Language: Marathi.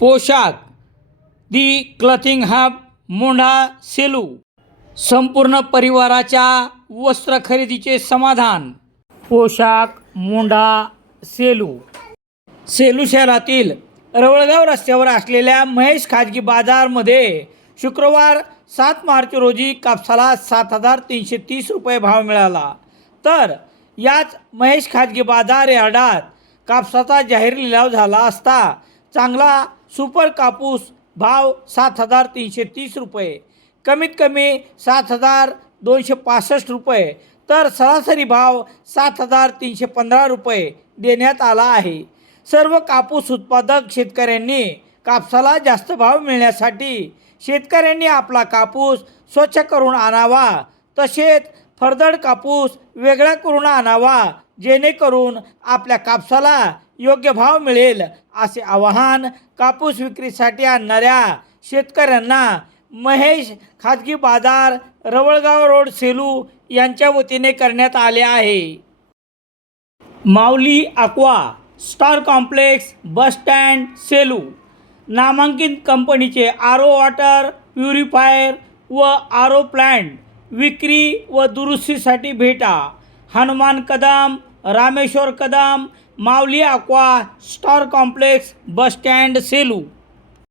पोशाख. The clothing hub Mondha Selu. संपूर्ण परिवाराच्या वस्त्र खरेदीचे समाधान. पोशाख मोंढा सेलू. सेलू शहरातील रवळगाव रस्त्यावर असलेल्या महेश खाजगी बाजारमध्ये शुक्रवार सात मार्च रोजी कापसाला सात हजार तीनशे तीस रुपये भाव मिळाला. तर याच महेश खाजगी बाजार यार्डात कापसाचा जाहीर लिलाव झाला असता चांगला सुपर कापूस भाव सात हजार तीनशे तीस रुपये. कमीत कमी सात हजार दोनशे पासष्ट रुपये. तर सरासरी भाव सात हजार तीनशे पंधरा रुपये देण्यात आला आहे. सर्व कापूस उत्पादक शेतकऱ्यांनी कापसाला जास्त भाव मिळण्यासाठी शेतकऱ्यांनी आपला कापूस स्वच्छ करून आणावा तसेच फरदड कापूस वेगळा करून आणावा जेणेकरून आपल्या कापसाला योग्य भाव मिळेल असे आवाहन कापूस विक्रीसाठी आणणाऱ्या शेतकऱ्यांना महेश खाजगी बाजार रवळगाव रोड सेलू यांच्या वतीने करण्यात आले आहे. Mauli aqua star complex bus stand Selu. नामांकित कंपनीचे आर ओ वॉटर प्युरिफायर व आर ओ प्लॅन्ट विक्री व दुरुस्तीसाठी भेटा. Hanuman Kadam Rameshwar Kadam Mauli aqua star complex bus stand Selu